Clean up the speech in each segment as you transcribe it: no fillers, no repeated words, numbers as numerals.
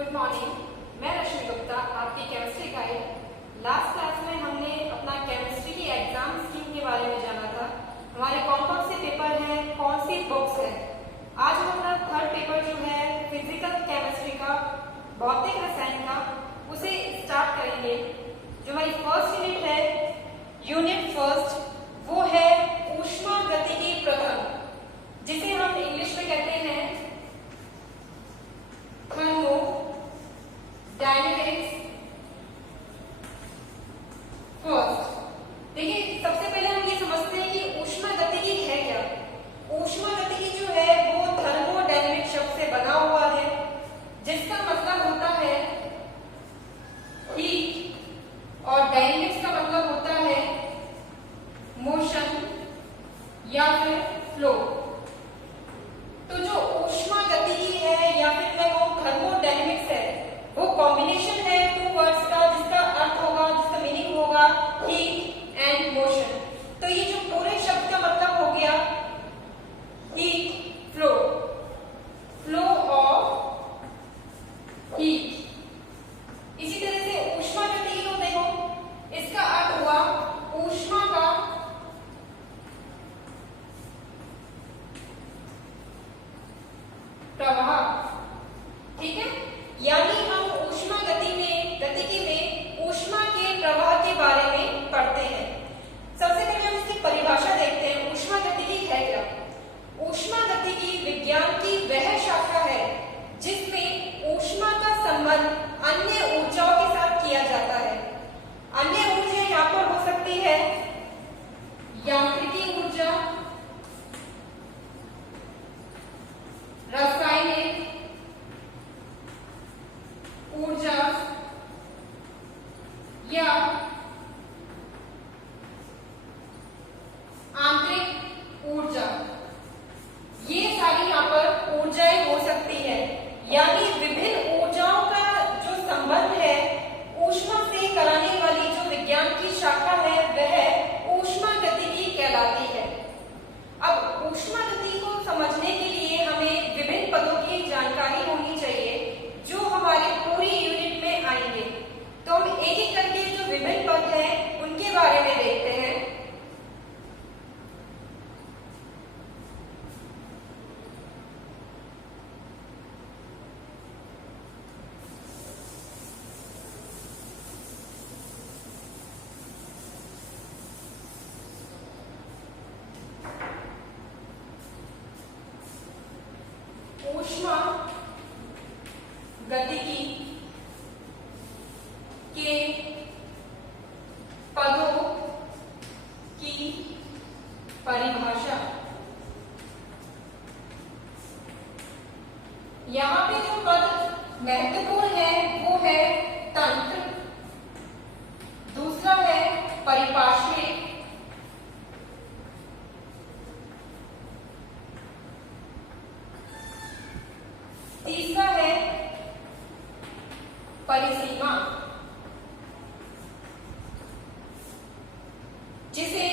Good morning. मैं रश्मि गुप्ता, आपकी chemistry guide. Last class में हमने अपना केमिस्ट्री की एग्जाम स्कीम के बारे में जाना था। हमारे कौन कौन से पेपर हैं, कौन सी बुक्स है। आज हम अपना थर्ड पेपर जो है फिजिकल केमिस्ट्री का, भौतिक रसायन का, उसे स्टार्ट करेंगे। जो हमारी फर्स्ट यूनिट है, यूनिट फर्स्ट, वो है ऊष्मागतिकी प्रथम, जिसे हम इंग्लिश में कहते हैं थर्मोडायनेमिक्स फर्स्ट। देखिए, सबसे पहले हम ये समझते हैं कि ऊष्मागतिकी है क्या। ऊष्मागतिकी जो है वो थर्मोडायनेमिक शब्द से बना हुआ है, जिसका मतलब होता है हीट, और डायनेमिक्स का मतलब होता है मोशन या फिर फ्लो। तो जो ऊष्मागतिकी है या फिर मैं कहूं थर्मोडायनेमिक्स है, वो कॉम्बिनेशन है टू वर्ड्स का, जिसका अर्थ होगा, जिसका मीनिंग होगा हीट एंड मोशन। तो ये जो पूरे शब्द का मतलब हो गया heat, flow, flow of heat. इसी तरह से ऊष्मागतिकी को देखो, इसका अर्थ हुआ ऊष्मा का प्रवाह। ठीक है, यानी हम गतिकी में ऊष्मा के प्रवाह के बारे में पढ़ते हैं। सबसे पहले हम इसकी परिभाषा देखते हैं, ऊष्मागतिकी है क्या। ऊष्मागतिकी विज्ञान की वह शाखा है जिसमें ऊष्मा का संबंध अन्य ऊर्जाओं के साथ किया जाता है। अन्य ऊर्जा यहाँ पर हो सकती है यांत्रिकी ऊर्जा, रासायनिक ऊर्जा या आंतरिक ऊर्जा। ये सारी यहाँ पर ऊर्जाएं हो सकती है। यानी विभिन्न ऊर्जाओं का जो संबंध है ऊष्मा से कराने वाली जो विज्ञान की शाखा है वह ऊष्मागतिकी कहलाती है। अब ऊष्मागतिकी को समझने के लिए हमें विभिन्न पदों की जानकारी होनी चाहिए जो हमारी पूरी यूनिट में आएंगे। तो हम एक एक करके जो विभिन्न पद हैं उनके बारे में देखते हैं। ऊष्मा गतिकी के पदों की परिभाषा। यहाँ पे जो पद महत्वपूर्ण है वो है तंत्र, दूसरा है परिपार्श्विक, तीसरा है परिसीमा, जिसे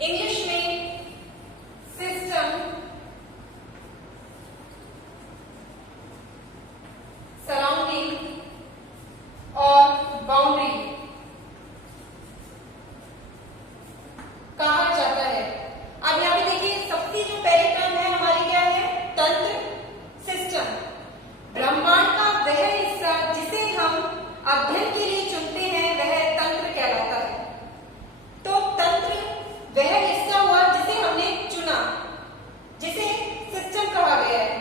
इंग्लिश में सिस्टम, सराउंडिंग और बाउंड्री कहा जाता है। अब यहाँ पे देखिए, सबसे जो पहली टर्म है हमारी क्या है, तंत्र, सिस्टम। ब्रह्मांड का वह हिस्सा जिसे हम अध्ययन के लिए चुनते हैं वह तंत्र कहलाता है। तो तंत्र वह हिस्सा हुआ जिसे हमने चुना, जिसे सिस्टम कहा गया है।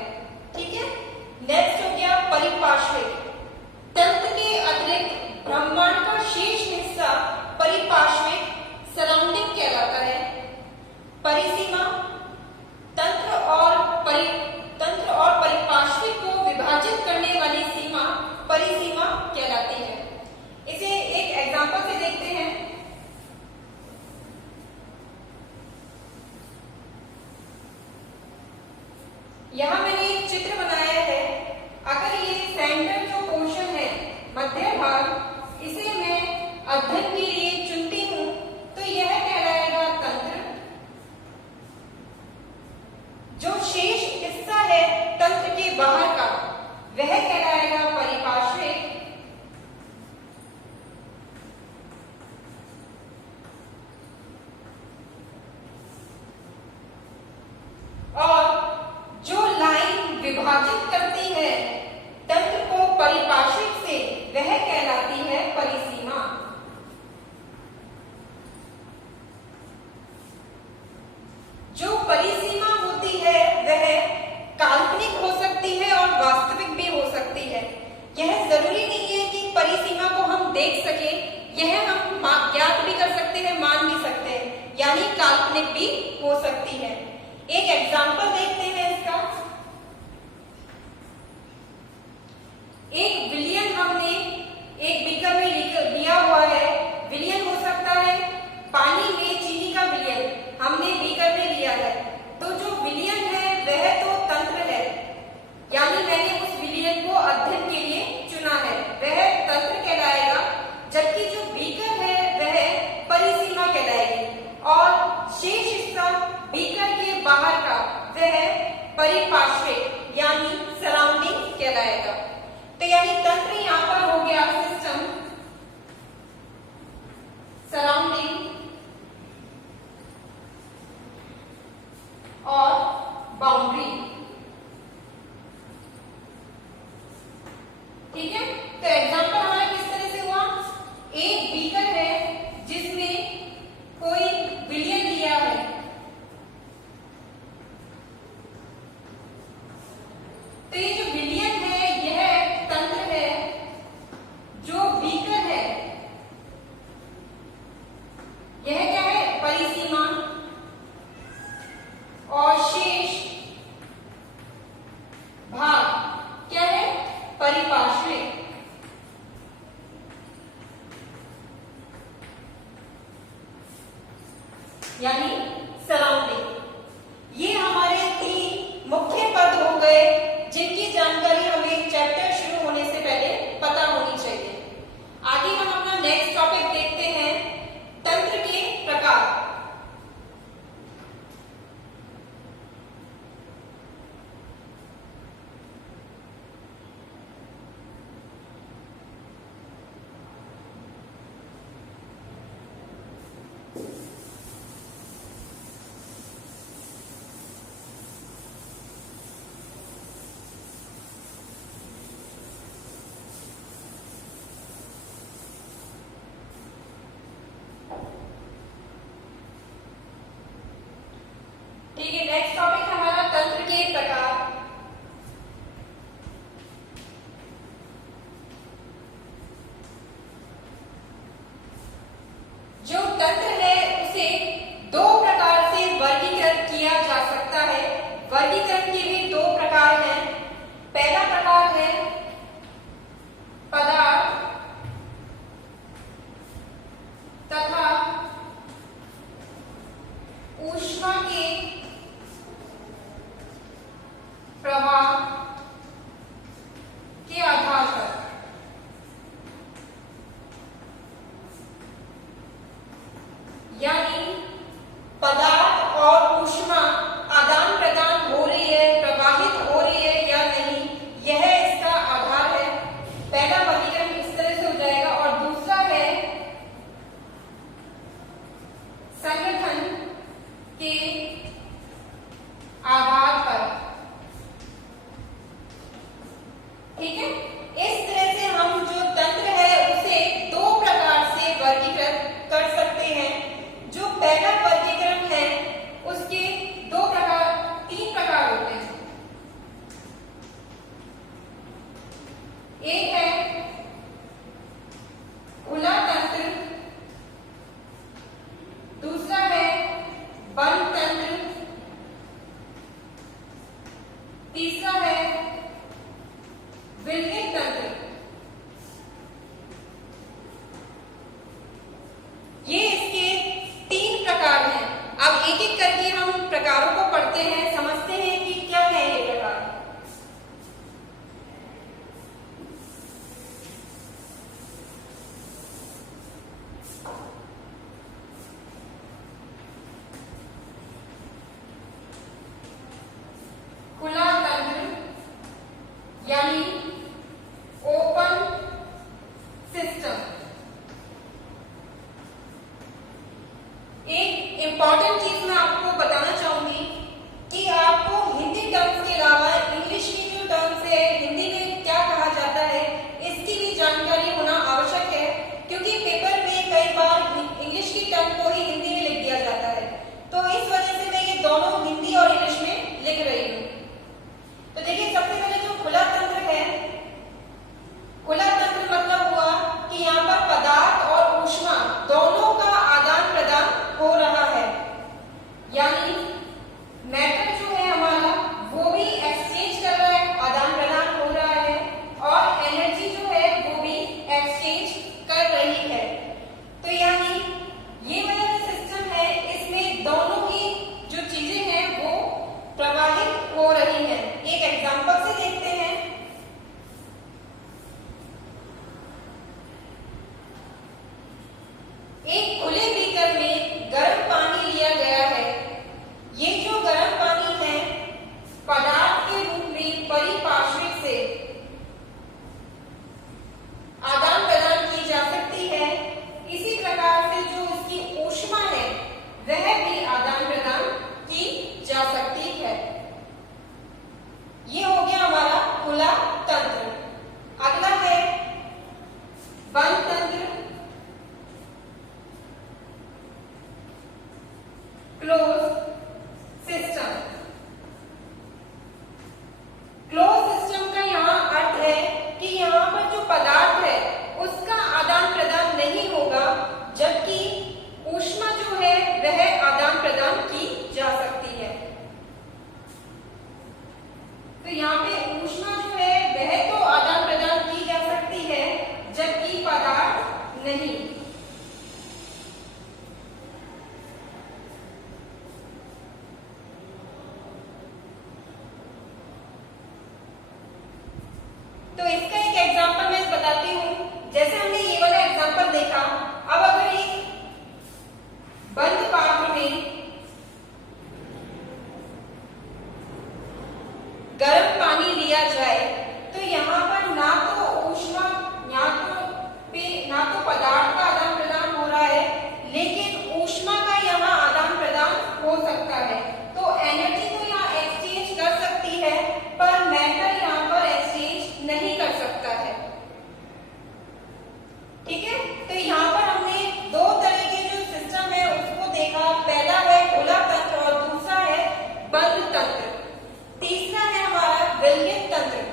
ठीक है, नेक्स्ट हो गया परिपार्श्विक। तंत्र के अतिरिक्त ब्रह्मांड का शेष हिस्सा परिपार्श्विक, सराउंडिंग कहलाता है। परिसीमा, तंत्र और परिपार्श्विक को विभाजित करने वाली सीमा परिसीमा कहलाती है। इसे एक एग्जांपल से देखते हैं। यहां मैंने एक चित्र बनाया है। अगर ये सेंटर जो पोर्शन है, मध्य भाग, इसे मैं अध्ययन के लिए चुनती हूं तो यह कहलाएगा तंत्र। जो शेष हिस्सा है तंत्र के बाहर का वह कहलाएगा परिपार्श्विक। और जो लाइन विभाजित करती है तंत्र को परिपार्श्विक से, वह कहलाती है परिसीमा। जो परिसीमा होती है वह काल्पनिक हो सकती है और वास्तविक भी हो सकती है। यह जरूरी नहीं है कि परिसीमा को हम देख सके, यह हम ज्ञात भी कर सकते हैं, मान भी सकते हैं, यानी काल्पनिक भी हो सकती है। एक एग्जाम्पल देखते हैं इसका। एक विलियन हमने एक बीकर में लिया हुआ है। विलियन हो सकता है पानी में चीनी का विलियन हमने बीकर में लिया है। तो जो विलियन है वह तो तंत्र है, यानी मैंने उस विलियन को अध्ययन के लिए चुना है, वह तंत्र कहलाएगा। जबकि जो बीकर है वह परिसीमा कहलाएगी और शेष हिस्सा बीकर के बाहर का वह परिपार्श्विक यानी सराउंडिंग कहलाएगा। तो यानी तंत्र यहाँ पर हो गया सिस्टम, सराउंडिंग और बाउंड्री। ठीक है, तो एग्जांपल हमारा किस तरह से हुआ। एक बीकर है जिसमें कोई विलियन लिया है, तो ये जो विलियन है यह तंत्र है। जो बीकर है यह क्या है, परिसीमा, और शेष भाग क्या है, परिपार्श्विक। यानी सराउंडिंग। ये हमारे 3 मुख्य पद हो गए जिनकी जानकारी हमें चैप्टर शुरू होने से पहले पता होनी चाहिए। आगे हम अपना नेक्स्ट टॉपिक देखते हैं, तंत्र के प्रकार। ठीक है, नेक्स्ट टॉपिक हमारा तंत्र के प्रकार। जो तंत्र है उसे 2 प्रकार से वर्गीकृत किया जा सकता है। वर्गीकरण के भी 2 प्रकार हैं। पहला प्रकार है पदार्थ तथा ऊष्मा के प्रवाह के आधार पर। यानी पदार्थ और ऊष्मा आदान प्रदान हो रही है, प्रवाहित हो रही है या नहीं, यह इसका आधार है। पहला वर्गीकरण इस तरह से हो जाएगा। और दूसरा है संगठन के आधार पर। ठीक है, इस तरह से हम जो तंत्र है उसे 2 प्रकार से वर्गीकृत कर सकते हैं। जो पहला वर्गीकरण है उसके 3 प्रकार होते हैं। एक है खुला तंत्र, दूसरा है बंद तंत्र, तीसरा है विलगित तंत्र। ये इसके 3 प्रकार हैं। अब एक एक करके हम प्रकारों को पढ़ते हैं, समझते हैं कि क्या है ये प्रकार। खुला तंत्र यानी तो इसका एक एग्जांपल मैं बताती हूँ। जैसे हमने ये वाला एग्जांपल देखा, अब अगर एक बंद पात्र में गर्म पानी लिया जाए तो यहाँ पर ना तो ऊष्मा ना तो पदार्थ का आदान प्रदान हो रहा है, लेकिन ऊष्मा का यहाँ आदान प्रदान हो सकता है। तो एनर्जी तो यहाँ एक्सचेंज कर सकती है, पर मैटर यहाँ पर एक्सचेंज नहीं कर सकता है। ठीक है, तो यहाँ पर हमने दो तरह के जो सिस्टम है उसको देखा। पहला है खुला तंत्र और दूसरा है बंद तंत्र। तीसरा है हमारा विलयित तंत्र।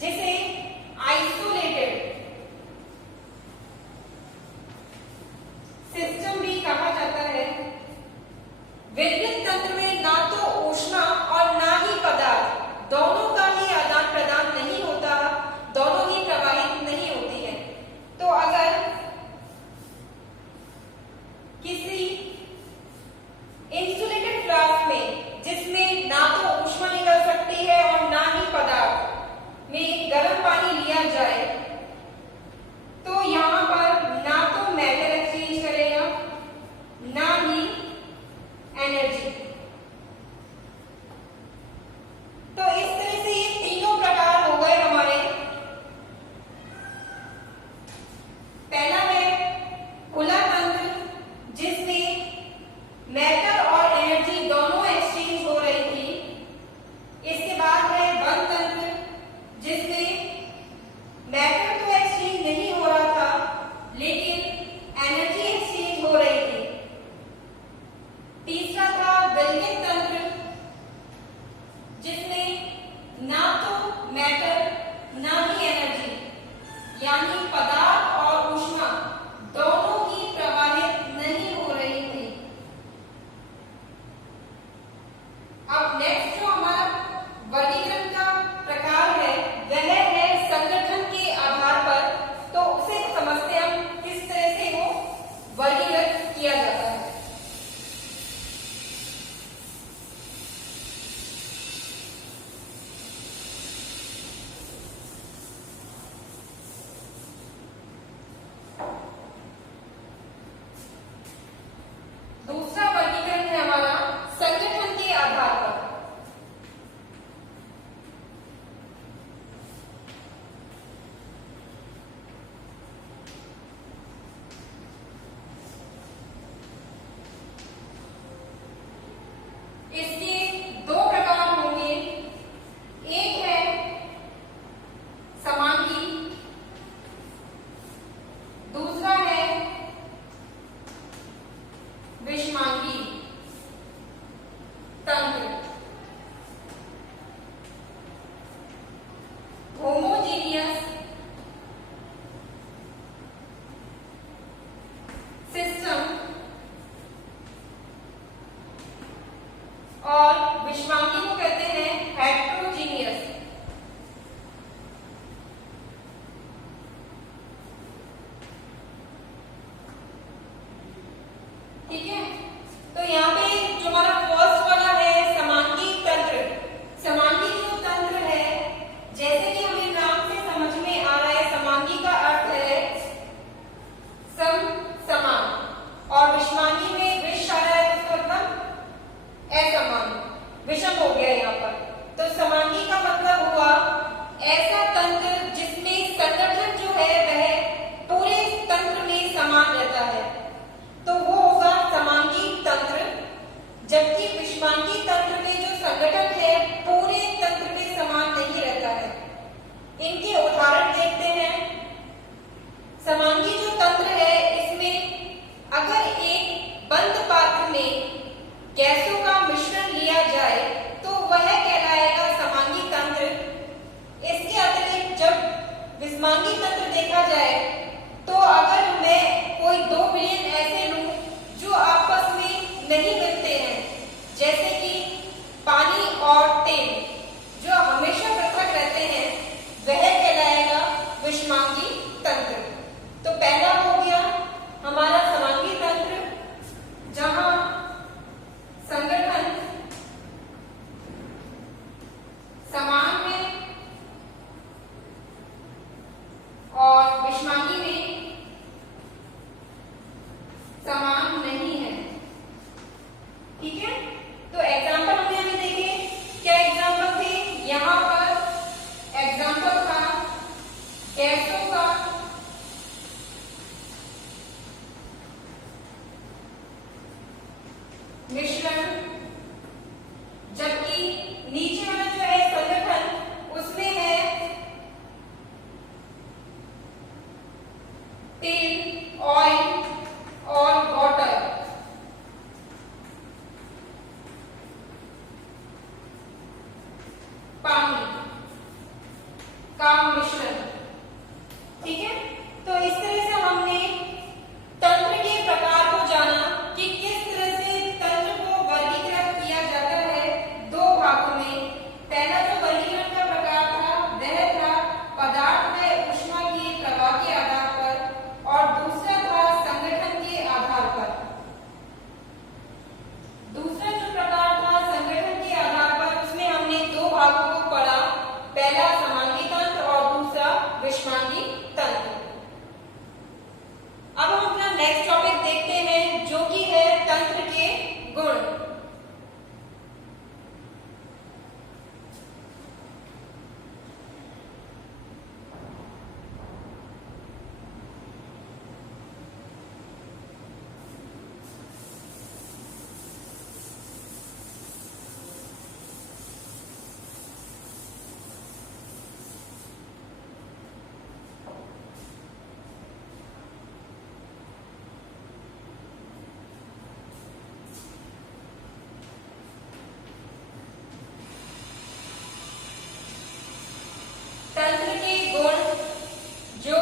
जिसे आइसोलेटेड सिस्टम भी कहा जाता है। विलयित तंत्र में ना तो ऊष्मा और ना ही पदार्थ, दोनों का ही आदान प्रदान नहीं होता, दोनों ही प्रवाहित नहीं होती है। तो अगर किसी इंसुलेटेड फ्लास्क में जिसमें ना तो ऊष्मा निकल सकती है और ना ही पदार्थ में गर्म पानी लिया जाए तो यहाँ पर ना तो मैटर एक्सचेंज करेगा ना ही एनर्जी। तो इस तरह से ये तीनों प्रकार हो गए हमारे। पहला है खुला तंत्र जिसमें मैटर और एनर्जी दोनों एक्सचेंज हो रही थी। इसके बाद है बंद तंत्र जिसमें मैटर तो एक्सचेंज नहीं हो रहा था, लेकिन एनर्जी एक्सचेंज हो रही थी। तीसरा था विलयित तंत्र जिसमें ना तो मैटर ना ही एनर्जी, यानी पदार्थ और ऊष्मा दोनों ही प्रवाहित नहीं हो रही थी। अब नेक्स्ट जो हमारा वर्गीकरण का प्रकार है वह है संगठन के आधार पर। तो उसे समझते हम किस तरह से वो वर्गीकृत किया जाता है। दूसरा वर्गीकरण है हमारा संगठन के आधार पर। इसके दो प्रकार होंगे। एक है समांगी, दूसरा है विषमांगी तंत्र। होमोजीनियस सिस्टम और विषमांगी को कहते हैं हेट्रोजीनियस। ठीक है, तो यहाँ पे जो हमारा फर्स्ट वाला है समांगी तंत्र। समांगी जो तंत्र है, जैसे कि हमें नाम से समझ में आ रहा है, समांगी का अर्थ है समान, और विषमांगी में विष आ रहा है तो मतलब असमान, विषम हो गया यहाँ पर। तो समांगी का मतलब हुआ ऐसा तंत्र जिसमें संगठन जो है वह पूरे तंत्र में समान रहता है, तो वो होगा समांगी तंत्र। जबकि विषमांगी में समान नहीं है। ठीक है, तो एग्जाम्पल हमने अभी देखे, क्या एग्जाम्पल थे? यहाँ पर एग्जाम्पल था गैसों का मिश्रण, जबकि नीचे वाला जो है संगठन उसमें है तेल, ऑयल और वाटर। पानी का मिश्रण। ठीक है, तो इस तरह से हमने तंत्र के प्रकार को जाना कि किस तरह से तंत्र को वर्गीकृत किया जाता है दो भागों में। पहला जो वर्गीकरण का प्रकार था वह था पदार्थ में ऊष्मा के प्रवाह के आधार पर, और दूसरा था संगठन के आधार पर। दूसरा जो प्रकार था संगठन के आधार पर, उसमें हमने दो भागों को पढ़ा, पहला समांगी तंत्र और दूसरा विषमांगी तंत्र। अब हम अपना नेक्स्ट टॉपिक देखते हैं जो कि है तंत्र के गुण। तंत्र के गुण जो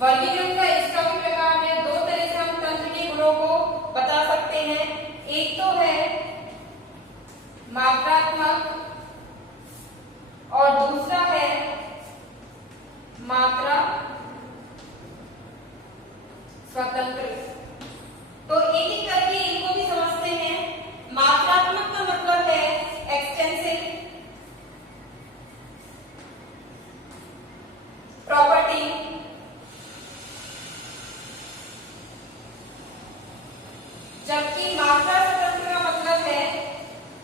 वर्गीकरण का इसका भी प्रकार है, दो तरह से हम तंत्र के गुणों को बता सकते हैं। एक तो है मात्रात्मक और दूसरा है मात्रा स्वतंत्र। तो एक एक करके इनको भी समझते हैं। मात्रात्मक का मतलब है एक्सटेंसिव प्रॉपर्टी, जबकि मात्रा स्वतंत्र का मतलब है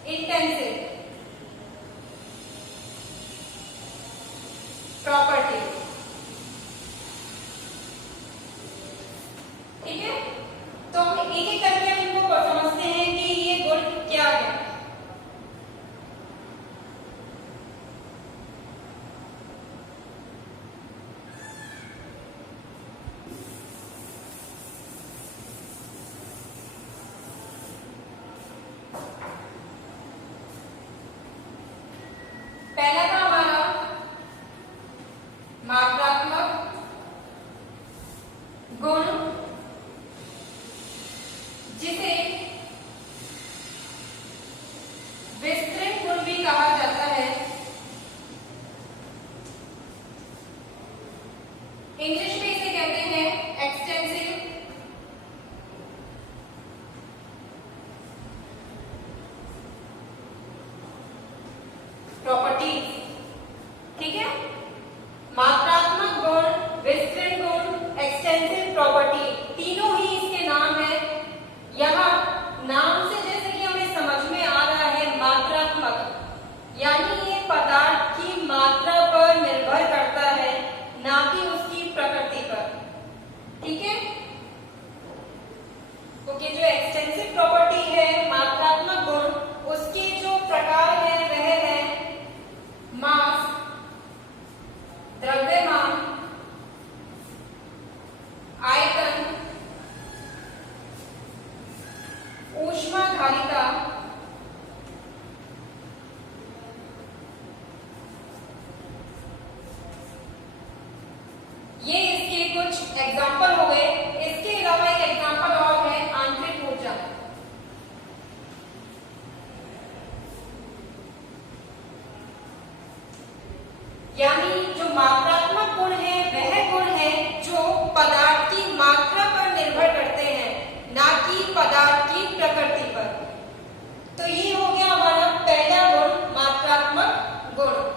इंटेंसिव प्रॉपर्टी। ठीक है, तो हम एक एक करके इनको समझते हैं कि ये गुण क्या है। पहला था हमारा मात्रात्मक गुण, जिसे विस्तृत गुण भी कहा जाता है। इंग्लिश में इसे कहते हैं एक्सटेंसिव प्रॉपर्टीज। ठीक है, मात्रात्मक गुण, विस्तृत गुण, एक्सटेंसिव प्रॉपर्टी, तीनों ही इसके नाम है। यहाँ नाम से जैसे कि हमें समझ में आ रहा है मात्रात्मक, यानी ये पदार्थ की मात्रा पर निर्भर करता है, ना कि उसकी प्रकृति पर। ठीक है, क्योंकि जो एक्सटेंसिव प्रॉपर्टी है मात्रात्मक गुण, उसके जो प्रकार है वह है मास, द्रव्यमान, आयतन, ऊष्माधारिता, ये इसके कुछ एग्जाम्पल हो गए। इसके अलावा एक एग्जाम्पल और है आंतरिक ऊर्जा। यानी जो मात्रात्मक गुण है वह गुण है जो पदार्थ की मात्रा पर निर्भर करते हैं, ना कि पदार्थ की प्रकृति पर। तो ये हो गया हमारा पहला गुण मात्रात्मक गुण।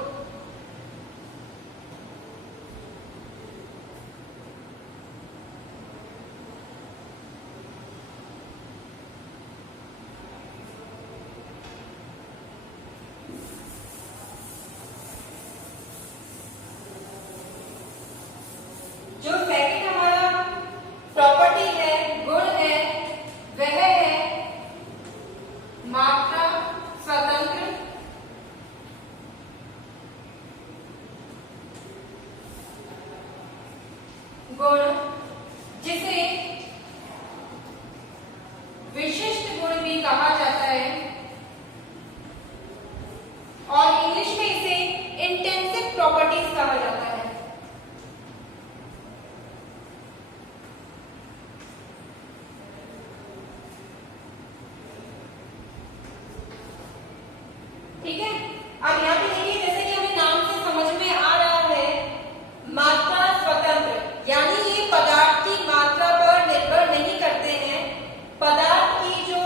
गुण, जिसे विशिष्ट गुण भी कहा जाता है और इंग्लिश में इसे इंटेंसिव प्रॉपर्टीज कहा जाता है। ठीक है, अब यहाँ पे देखिए, जैसे कि हमें नाम से समझ में आ रहा है, मात्रा स्वतंत्र, यानी ये पदार्थ की मात्रा पर निर्भर नहीं करते हैं, पदार्थ की जो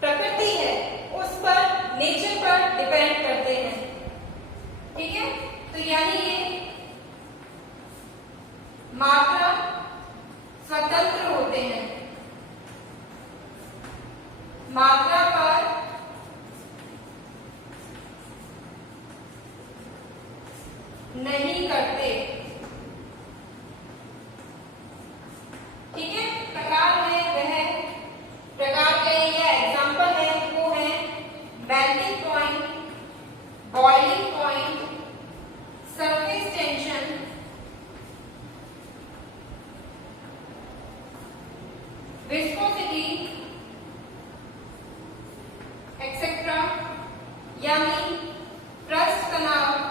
प्रकृति है उस पर, नेचर पर डिपेंड करते हैं। ठीक है, तो यानी ये मात्रा स्वतंत्र होते हैं, मात्रा पर नहीं करते। ठीक है, प्रकार है वह, प्रकार का ये एग्जांपल है वो है melting point, boiling point, surface tension, viscosity etcetera, यानी पृष्ठ तनाव,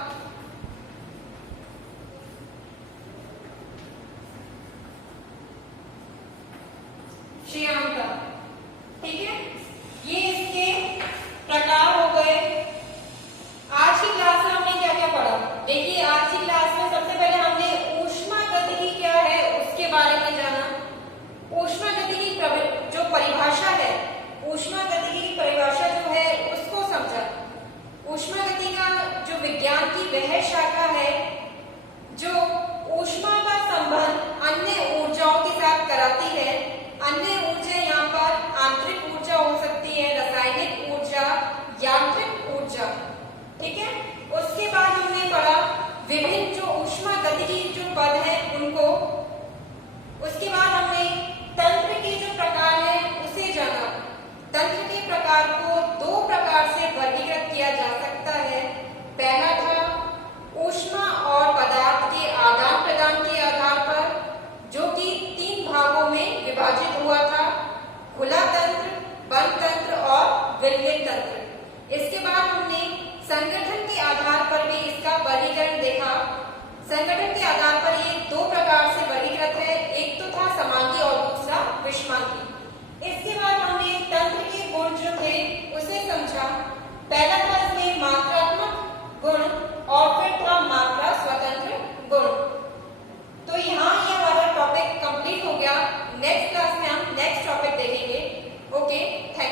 श्यामता। ठीक है, ये इसके प्रकार हो गए। आज की क्लास में हमने क्या क्या पढ़ा? देखिए, आज की क्लास में सबसे पहले हमने ऊष्मागतिकी क्या है उसके बारे में जाना। ऊष्मागतिकी जो परिभाषा है, ऊष्मागतिकी की परिभाषा जो है उसको समझा। ऊष्मागतिकी का जो विज्ञान की वह शाखा है जो ऊष्मा का संबंध अन्य ऊर्जाओं के साथ कराती है। अन्य ऊर्जा यहाँ पर आंतरिक ऊर्जा हो सकती है, रासायनिक ऊर्जा, यांत्रिक ऊर्जा। ठीक है, उसके बाद हमने पढ़ा विभिन्न जो ऊष्मागतिकी जो पद है उनको। उसके बाद हमने तंत्र के जो प्रकार है उसे जाना। तंत्र के प्रकार को दो प्रकार से वर्गीकृत किया जा सकता है। पहला था ऊष्मा और पदार्थ के आदान प्रदान के आधार पर, जो कि 3 भागों में विभाजित हुआ था, खुला तंत्र, बंद तंत्र और विलयन तंत्र। इसके बाद हमने संगठन के आधार पर भी इसका वर्गीकरण देखा। संगठन के आधार पर ये 2 प्रकार से वर्गीकृत है, एक तो था समांगी और दूसरा विषमांगी। इसके बाद हमने तंत्र के गुण जो थे उसे समझा। पहला था इसमें मात्रात्मक गुण और फिर था मात्रा स्वतंत्र गुण। तो यहाँ ये हमारा टॉपिक कंप्लीट हो गया। नेक्स्ट क्लास में हम नेक्स्ट टॉपिक देखेंगे। Okay, thank you.